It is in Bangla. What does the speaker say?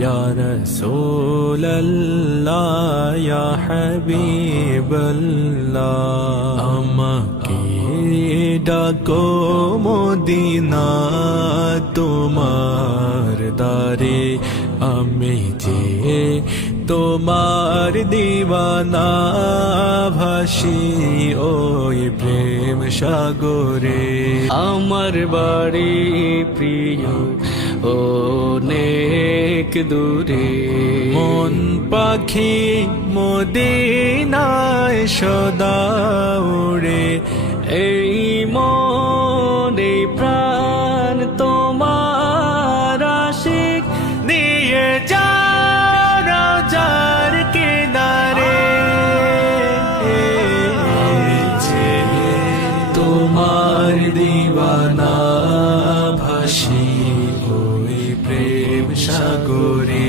ইয়া রাসূলাল্লাহ ইয়া হাবিবাল্লাহ আমাকে ডাকো মদিনা তোমার দারে আমি যে তোমার দিওয়ানা ভাসি ওই প্রেম সাগরে আমার বাড়ি প্রিয় অনেক দূরে মন পাখি মদিনায় সদা উড়ে এই মন এই প্রাণ তোমার আশিক নিয়ে যাও যার কিনারে আমি যে তোমার দিওয়ানা ভাসি ওই প্রেম সাগরে।